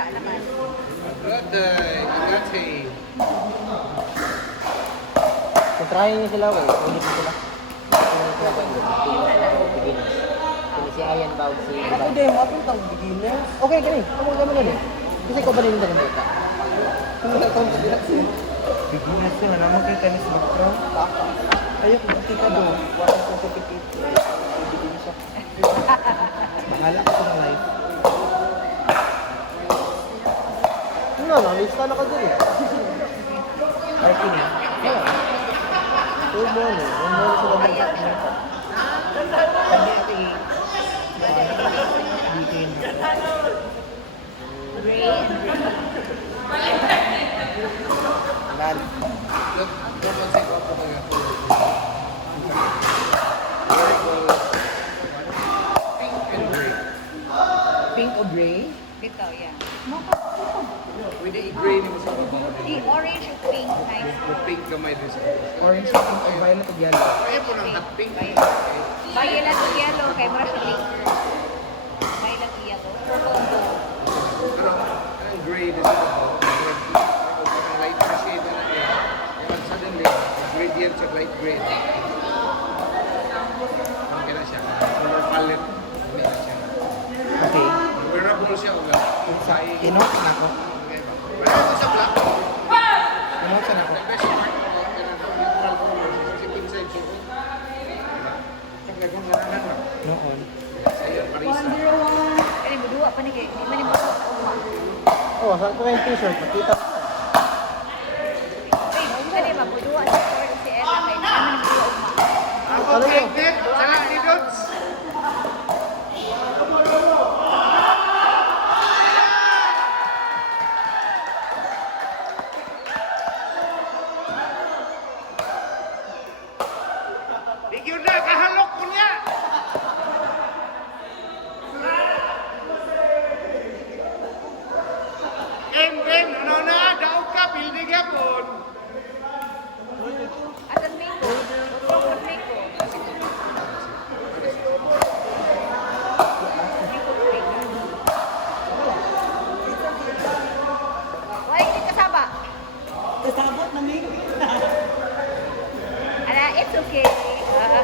bata naman. Kontrahin niyo sila, okay? Ulit niyo sila. Ulit sila ba? Beginners. Kini si Ayan ba? Si Ako din, mapun tang beginners. okay, gani. Kamu naman gani. Kasi ko ba nila ng bata? Beginners sila naman kay tennis magpro. Ayok, buti ka daw. Wala ko sa pikit. Beginners siya. Bahala ko sa life. Ano, lista na ka dun eh. Parking na. Wala. Huwag mo ano. Huwag mo sila mag-ata. Kanya ito eh. Bikin. Gray and Nan. Pink or gray? Bitaw, yeah. Pwede i-gray ni mo sa baba. I-orange or pink, nice. Yung pink gamay din sa Orange, pink, or violet, or yellow? Kaya po ng hot pink. Violet o yellow, kay mura siya pink. Violet o yellow. Pero ang gray din sa baba. Parang light na shade na natin. And suddenly, gradient sa light gray. Ang kaya siya. Color palette. Hindi na siya. Okay. Wearable siya o lang. Tinok na ako. Pero ito sa black. Tinok na ako. The best part about neutral colors is kasi inside siya. Ang nagong nananan na. Noon. Sa iyo, Parisa. Kani mo duwa pa ni kay, di man ni mo ugma. Oh, saan ko yung t-shirt? Makita ko. Ay, mo kani ba duwa si Ford si Ella kay di man ni mo duwa ugma. Ako, Keknek! Salat ni Dots! Ligyo na! Kahalok ko niya! Game! Ano na? Daog ka! Building yapon! At ang mango, utong ang mango. Why hindi kasaba? Kasabot na may. Ala, it's okay.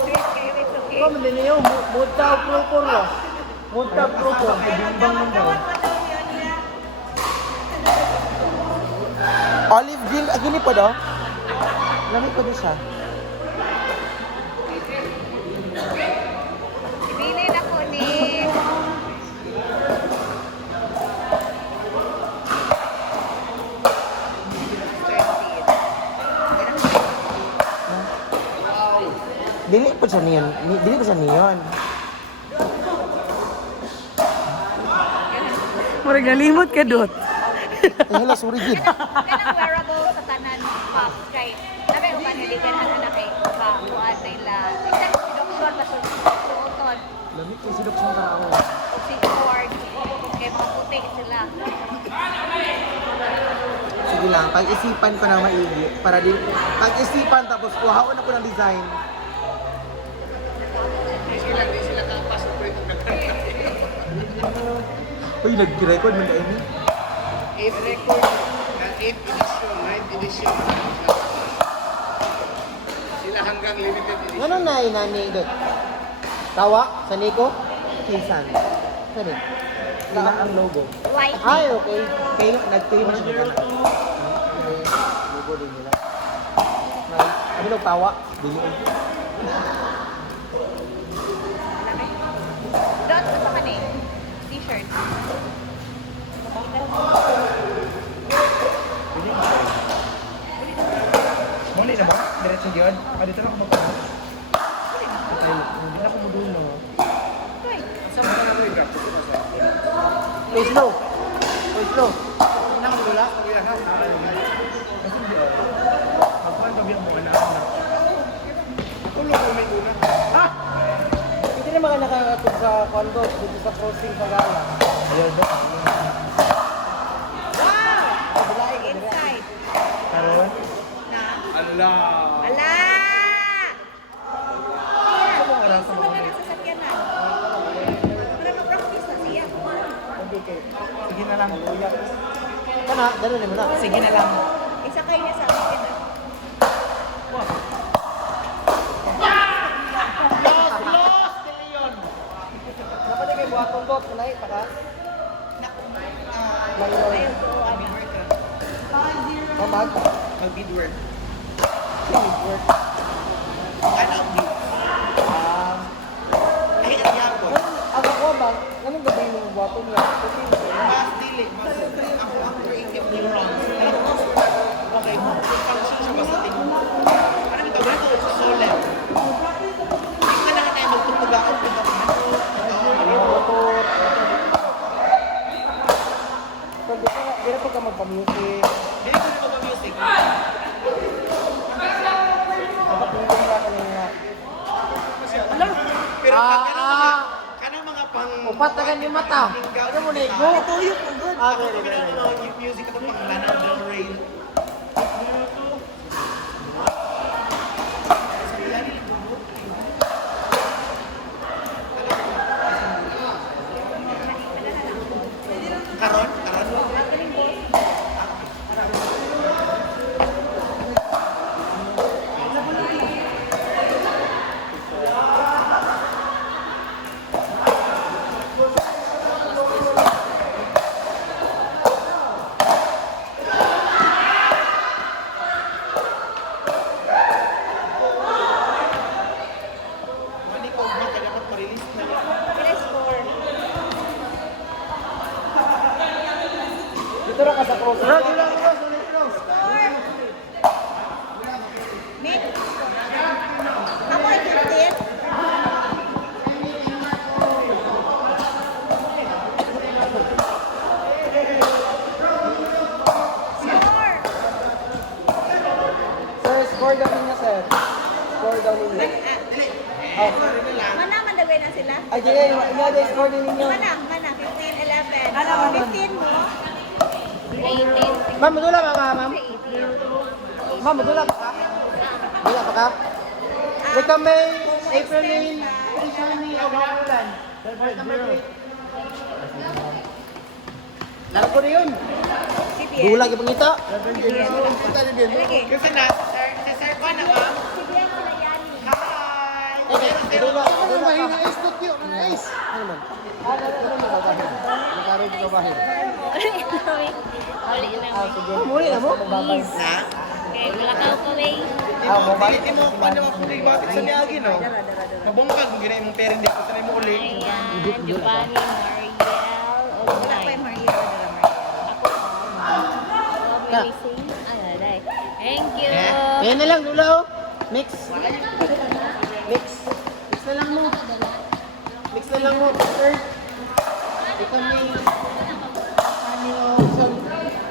Sweet kayo, it's okay. Ikaw, hindi niyo. Munta o pro-por mo. Munta o pro-por. Bimbang ng daw. Olive green, gini pa daw? Lamig pa daw siya. Ibilin ako ni... Dili pa siya niyon. Dili pa siya niyon. Murag nalimot ka dot. Hello, sorry gid. Kanang wearable sa tanan pop kay nabi uban haligan ang anak kay kuan nila. Exact si Dokson pasuoton. Lamig kay sidok siyang tao. Si Ford kay mga puti sila. Sige lang, pag-isipan ko na maigi. Para di, pag-isipan tapos kuhaon ako ng design. Di sila kapas na pwede Uy, nag-record man kayo ni. 8th record na 8th edition, 9th edition. Sila hanggang limited edition. Ano na inani dot? Tawa? Sa Nico? Kisan. Saan eh? Sila ang logo. White. Ay, okay. Kayo, nag-tail na siya. Logo din nila. Ano daw tawa? Dili. Dot sa kani. T-shirt. Muli na ba? Diretso yun? Dito na ako magpapalala. Hindi na ako madulo. Okay. Sa mga namin yung graphic ko sa Play slow. Play slow. Nakakula, pag-ilahaw. Kasi hindi ako. Magpapalala kami ang mga anak. Tulong ko may una. Hindi na mga nakakatog sa condo dito sa crossing sa Gala. Ayun ba? Wow! Inside. Karoon? Na. Allah! Ala! Ano mga anak sa mga Sa sasakyanan. Para ma-practice na siya. Sige na lang, kuya. Kana, dala mo na. Sige na lang. Isakay niya sa akin. Dapat kayo buhatong bot, malay, taka. Ayun po, ano. Mamag. Mag-beadwork. Work. Ano ang bead? Ay, ang yapon. Ako ko ba? Anong gabi mo buhatong niya? Mas dili. Ako ang creative neurons. Alam mo, okay, function siya basta tingin. Ano ito? Wala ito sa solar. Tingnan na tayo magtutug ako. Motor. So, di na po ka magpa-music. Hindi ko na mag-music. Dapat hindi ka kanina. Pero kanang mga pang... Upatagan yung mata. Ano mo na igo? Tuyok ang good. Ah, Ako very, kami very, na yung music ako pang lanaw drum rail. Karon? Hindi ko matagal na pa-release na yun. Pina-score. Dito na ka sa cross. Nick? Ako ay 15. Score! Sir, score daw ninyo, sir. Score daw ninyo. Oh. Mana, mandagay na sila? Ay, di kayo. Inada, score din ninyo. Mana, 15, 11. 15 mo? 18. Ma'am, madula ka ka, ma'am? Ma'am, madula ka ka? Madula pa ka? Wait kami, April May, Shani, Awalan. Laro ko na yun. CBN. Bulag yung pangita. Kasi na, si Sir Juan na ma'am. CBN sila Yani. Hi! Okay, madula. Madula ka. Ano man? Ano man babahin? Nakaroon yung babahin. Ah, sige. Muli na mo? Please. Na? Okay, wala ka ko way. Mobile. Hindi mo pa naman kung ribatik sa niyagi, no? Nabungkag kung ginay mong parent dito sa mo uli. Ayan, Giovanni, Mariel. Wala pa yung Mariel. Thank you. Ayan na lang, dula oh. Mix. Mix. Mix na lang mo. Mix na lang mo, sir. Ikaw may...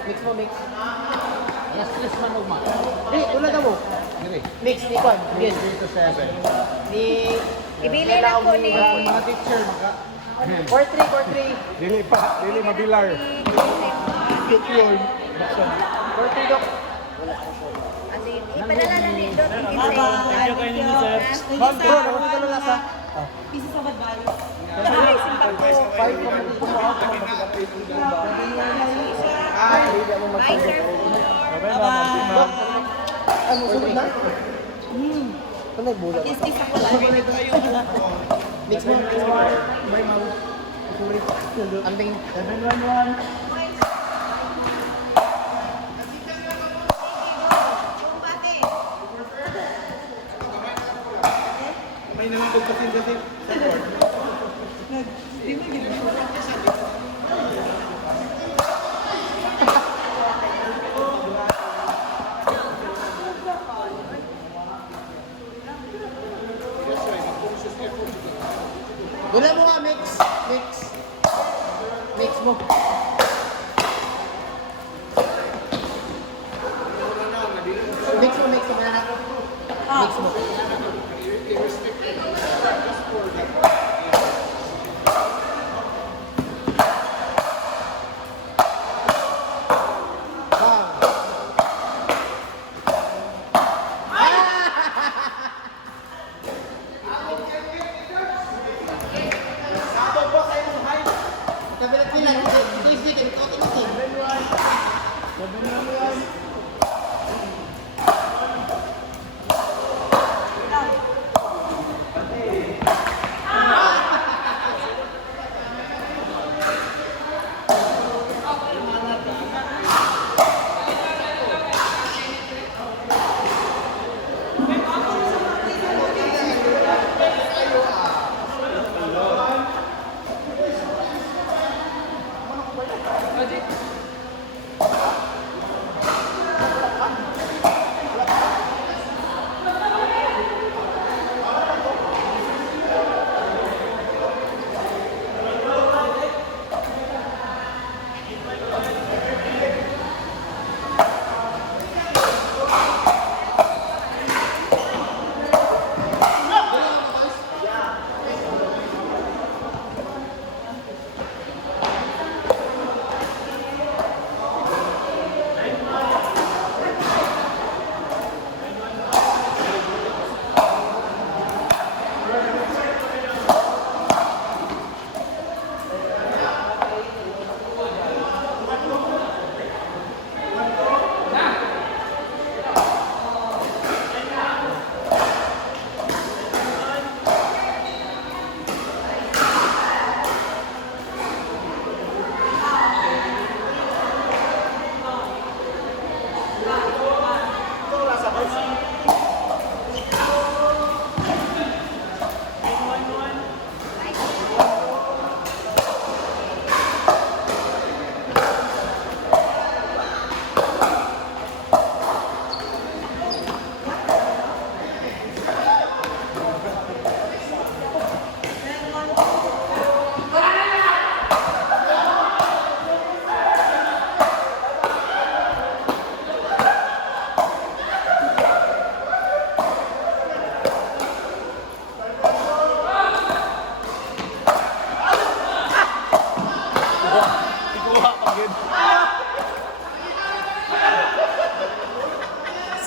Mix mo, mix. Yes, manugma. Di, dula ka mo. Dire. Mix, ni Kwan. Yes. 3 to 7. Ni... Ibili na po ni... Mga teacher, maka... 4-3. Dili mabilar. Yun. 4-3, Dok. Ipadala na ni Dot. Thank you kayo ninyo, sir. Ma'am, bro, nakuha ka lang sa... Five pa man dito mo ako. Ay, hindi mo Bye, Sir. Dok, ano, sunod na? Ano nagbulag? Mix mo, mix mo. Bye, ma'am. Ambing. 711. May naman pagkasin kasi sa court. Dula mo nga, mix. Mix. Mix mo. Mix mo, mix mo. Mix mo. Kabilang pila. Ito is second. Ito is second.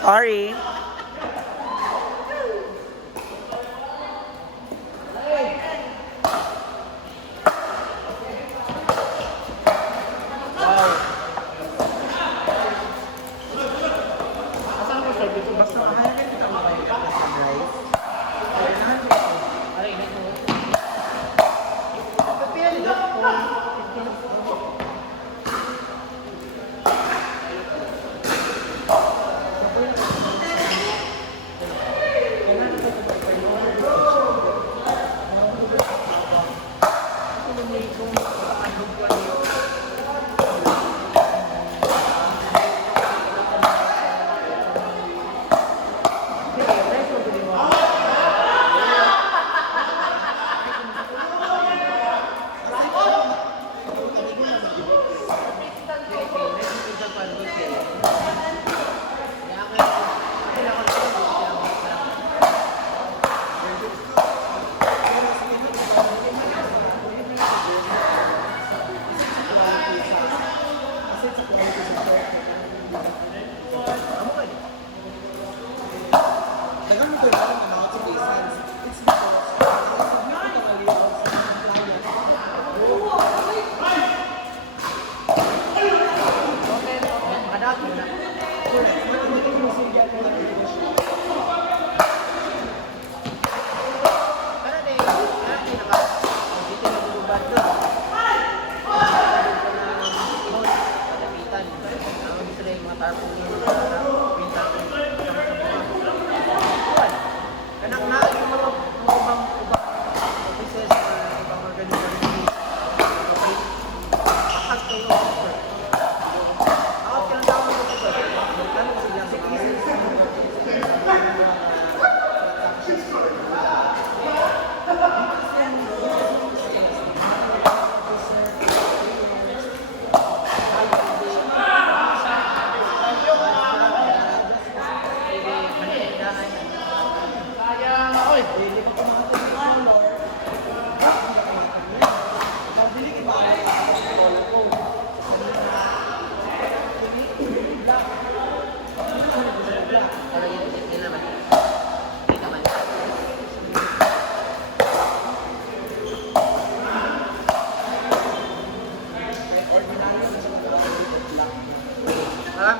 Sorry.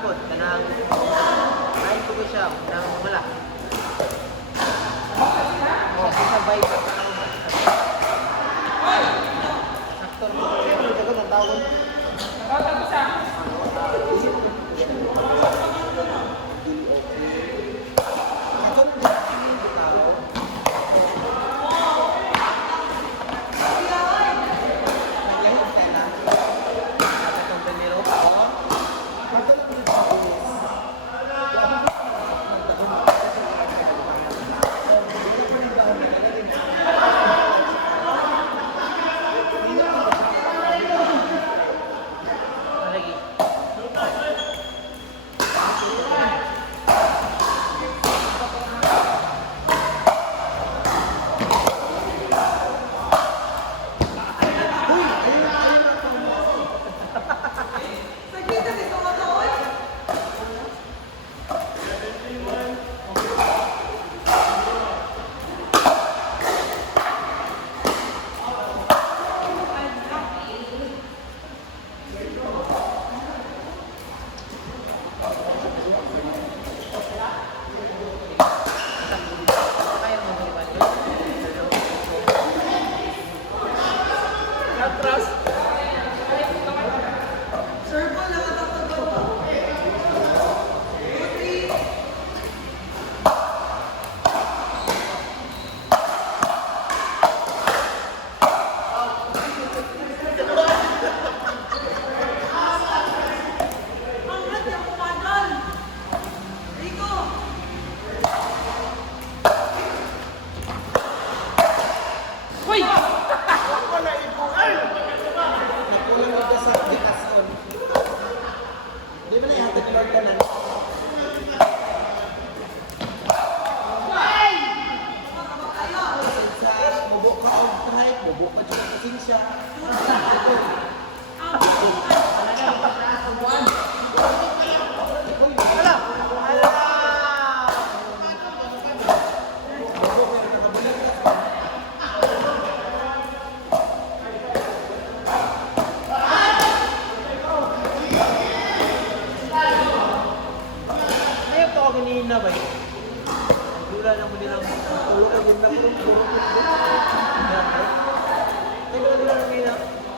pod, kanang kain ko siya, kanang wala. Oh, sabay ka kanang sakto mo ko dagan ang tawon. Nagkulang ka sa dikason. Di ba na ihatid yung organan? Sa bubuk ka o kahit bubuk ka dyan ang pasensya. Ayaw to ako ganina ba eh? Wala na mo nilang tulog ko din na tulog ko. Tayo na lang nila.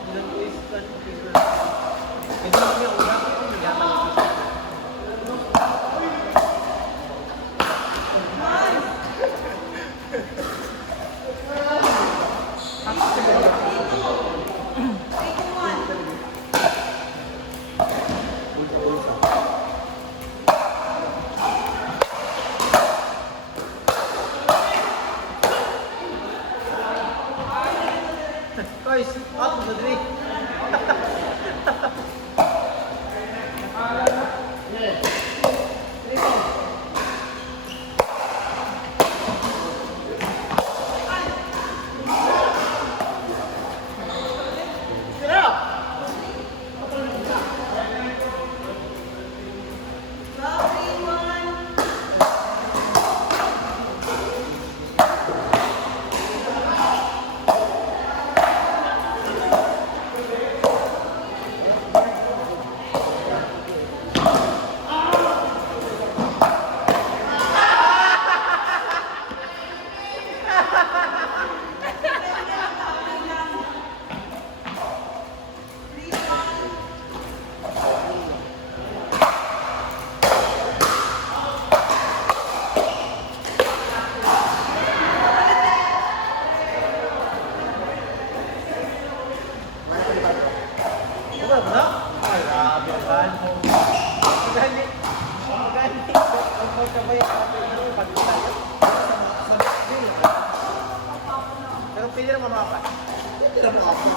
Nilang ko is kan paper. Hindi ko niya una ko yung nagyatan ko siya. Guys, out of the drink. Wala ba na? Ay, grabe ang gaan mo. Magani. Ang magkabay ang kapay na rin, pag tayo. Pero pwede naman makapat. Pwede naman makapat.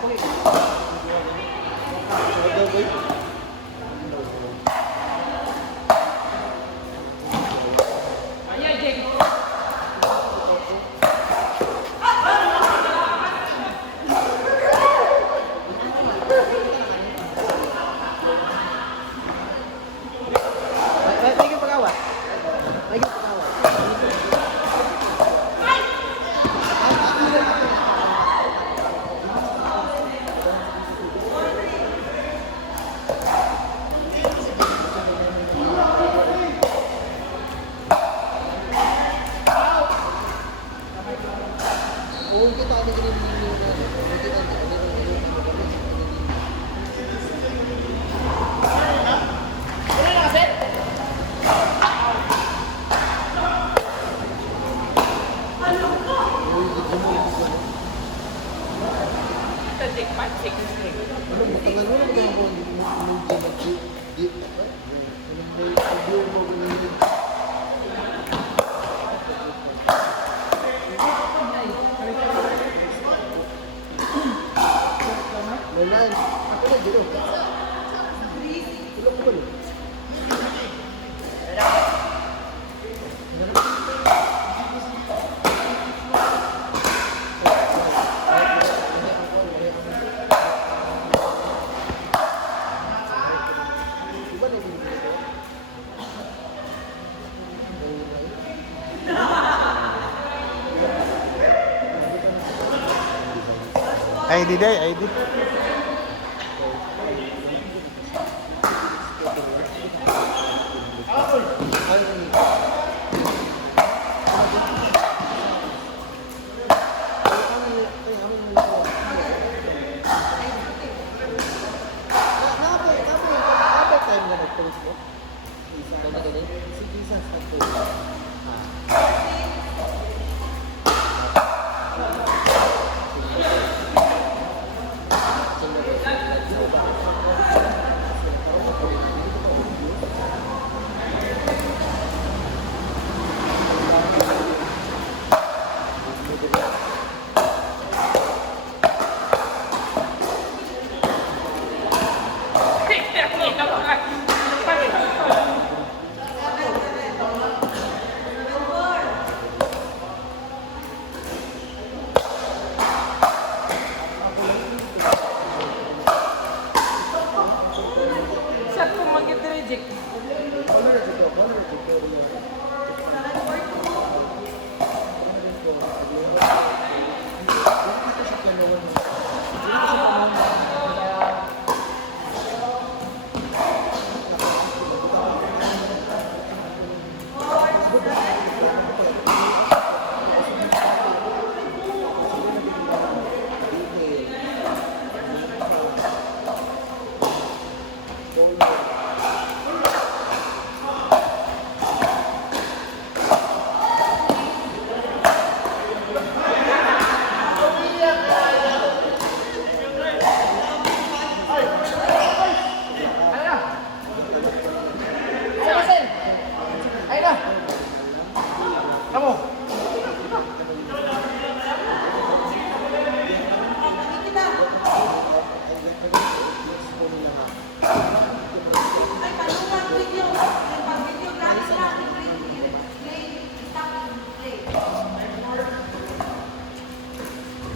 Ako rin. Wala boy. Tingin pag-awat. Tingin pag-awat. Ano, matagal mo na ako Lain, aku dah jenuh. Belum pun. ID deh, ID. Apa time na nagtulis mo? Isa ka na ganun? Sige, isa sa